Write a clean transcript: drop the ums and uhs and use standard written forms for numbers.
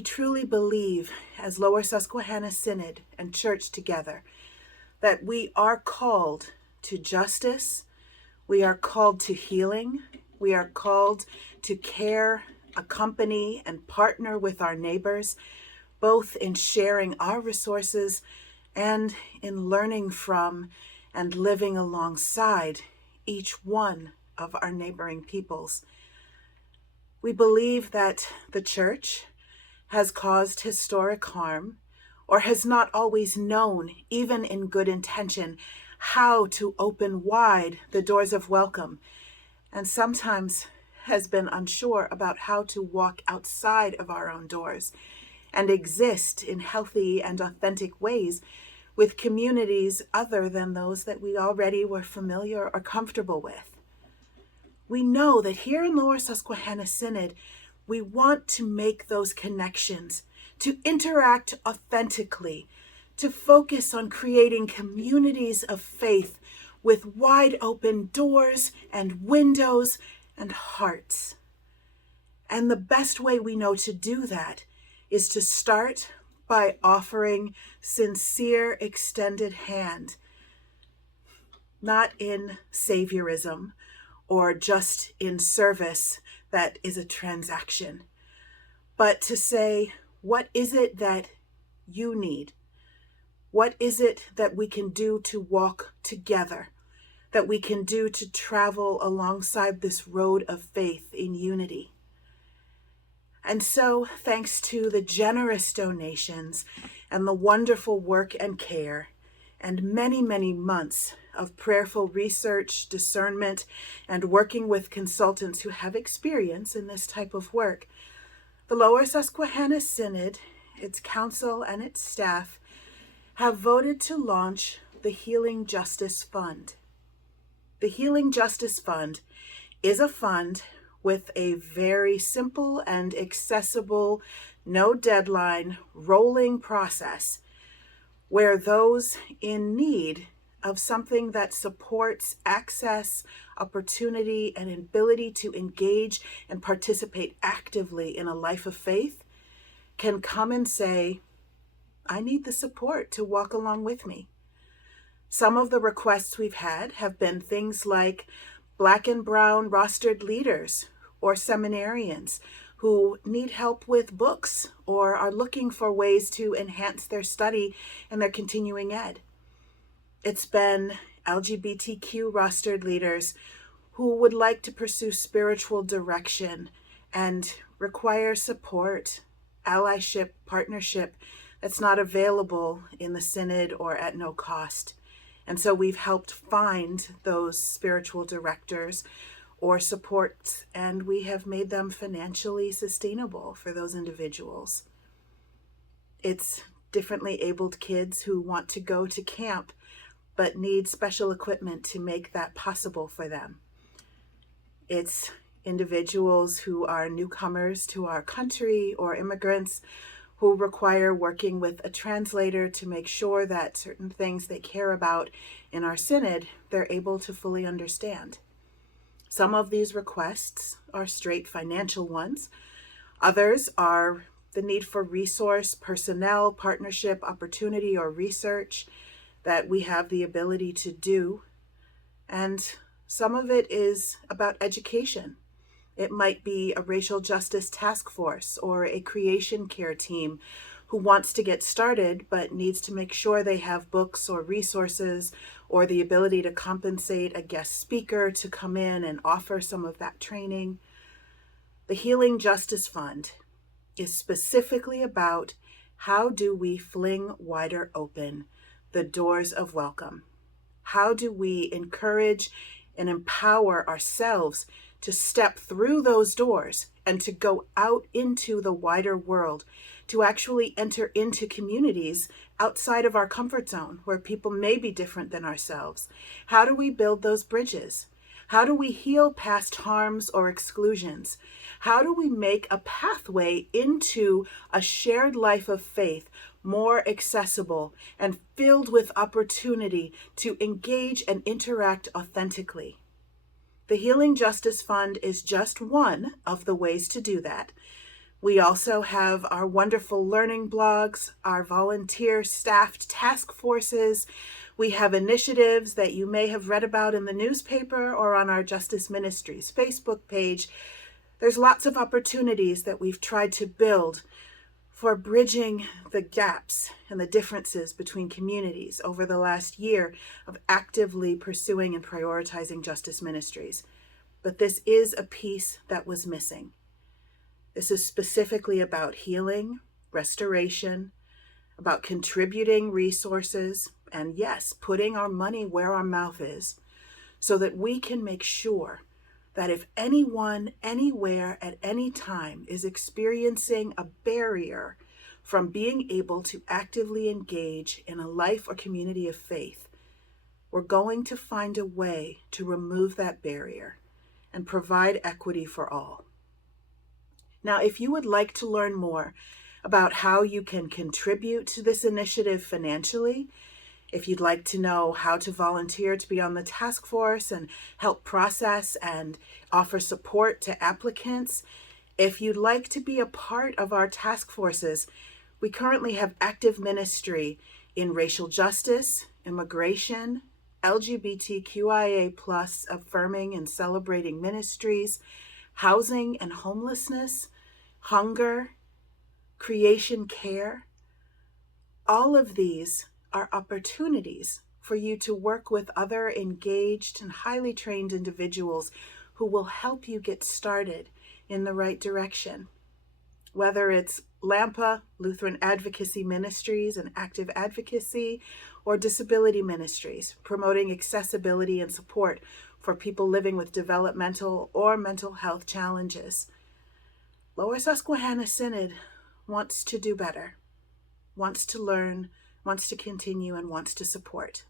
we truly believe, as Lower Susquehanna Synod and Church together, that we are called to justice, we are called to healing, we are called to care, accompany, and partner with our neighbors, both in sharing our resources and in learning from and living alongside each one of our neighboring peoples. We believe that the Church has caused historic harm, or has not always known, even in good intention, how to open wide the doors of welcome, and sometimes has been unsure about how to walk outside of our own doors and exist in healthy and authentic ways with communities other than those that we already were familiar or comfortable with. We know that here in Lower Susquehanna Synod, we want to make those connections, to interact authentically, to focus on creating communities of faith with wide open doors and windows and hearts. And the best way we know to do that is to start by offering sincere extended hand, not in saviorism or just in service that is a transaction, but to say, what is it that you need? What is it that we can do to walk together, that we can do to travel alongside this road of faith in unity? And so, thanks to the generous donations and the wonderful work and care and many, many months of prayerful research, discernment, and working with consultants who have experience in this type of work, the Lower Susquehanna Synod, its council, and its staff have voted to launch the Healing Justice Fund. The Healing Justice Fund is a fund with a very simple and accessible, no deadline, rolling process where those in need of something that supports access, opportunity, and ability to engage and participate actively in a life of faith can come and say, I need the support to walk along with me. Some of the requests we've had have been things like Black and brown rostered leaders or seminarians who need help with books or are looking for ways to enhance their study and their continuing ed. It's been LGBTQ rostered leaders who would like to pursue spiritual direction and require support, allyship, partnership that's not available in the Synod or at no cost. And so we've helped find those spiritual directors or supports, and we have made them financially sustainable for those individuals. It's differently abled kids who want to go to camp but need special equipment to make that possible for them. It's individuals who are newcomers to our country or immigrants who require working with a translator to make sure that certain things they care about in our synod, they're able to fully understand. Some of these requests are straight financial ones. Others are the need for resource, personnel, partnership, opportunity, or research that we have the ability to do. And some of it is about education. It might be a racial justice task force or a creation care team who wants to get started but needs to make sure they have books or resources or the ability to compensate a guest speaker to come in and offer some of that training. The Healing Justice Fund is specifically about how do we fling wider open the doors of welcome? How do we encourage and empower ourselves to step through those doors and to go out into the wider world, to actually enter into communities outside of our comfort zone where people may be different than ourselves? How do we build those bridges? How do we heal past harms or exclusions? How do we make a pathway into a shared life of faith more accessible and filled with opportunity to engage and interact authentically? The Healing Justice Fund is just one of the ways to do that, We also have our wonderful learning blogs, our volunteer staffed task forces. We have initiatives that you may have read about in the newspaper or on our Justice Ministries Facebook page. There's lots of opportunities that we've tried to build for bridging the gaps and the differences between communities over the last year of actively pursuing and prioritizing justice ministries. But this is a piece that was missing. This is specifically about healing, restoration, about contributing resources, and yes, putting our money where our mouth is, so that we can make sure that if anyone, anywhere, at any time is experiencing a barrier from being able to actively engage in a life or community of faith, we're going to find a way to remove that barrier and provide equity for all. Now, if you would like to learn more about how you can contribute to this initiative financially, if you'd like to know how to volunteer to be on the task force and help process and offer support to applicants, if you'd like to be a part of our task forces, we currently have active ministry in racial justice, immigration, LGBTQIA+ affirming and celebrating ministries, housing and homelessness, hunger, creation care. All of these are opportunities for you to work with other engaged and highly trained individuals who will help you get started in the right direction. Whether it's LAMPA, Lutheran Advocacy Ministries and Active Advocacy, or Disability Ministries, promoting accessibility and support for people living with developmental or mental health challenges. Lower Susquehanna Synod wants to do better, wants to learn, wants to continue, and wants to support.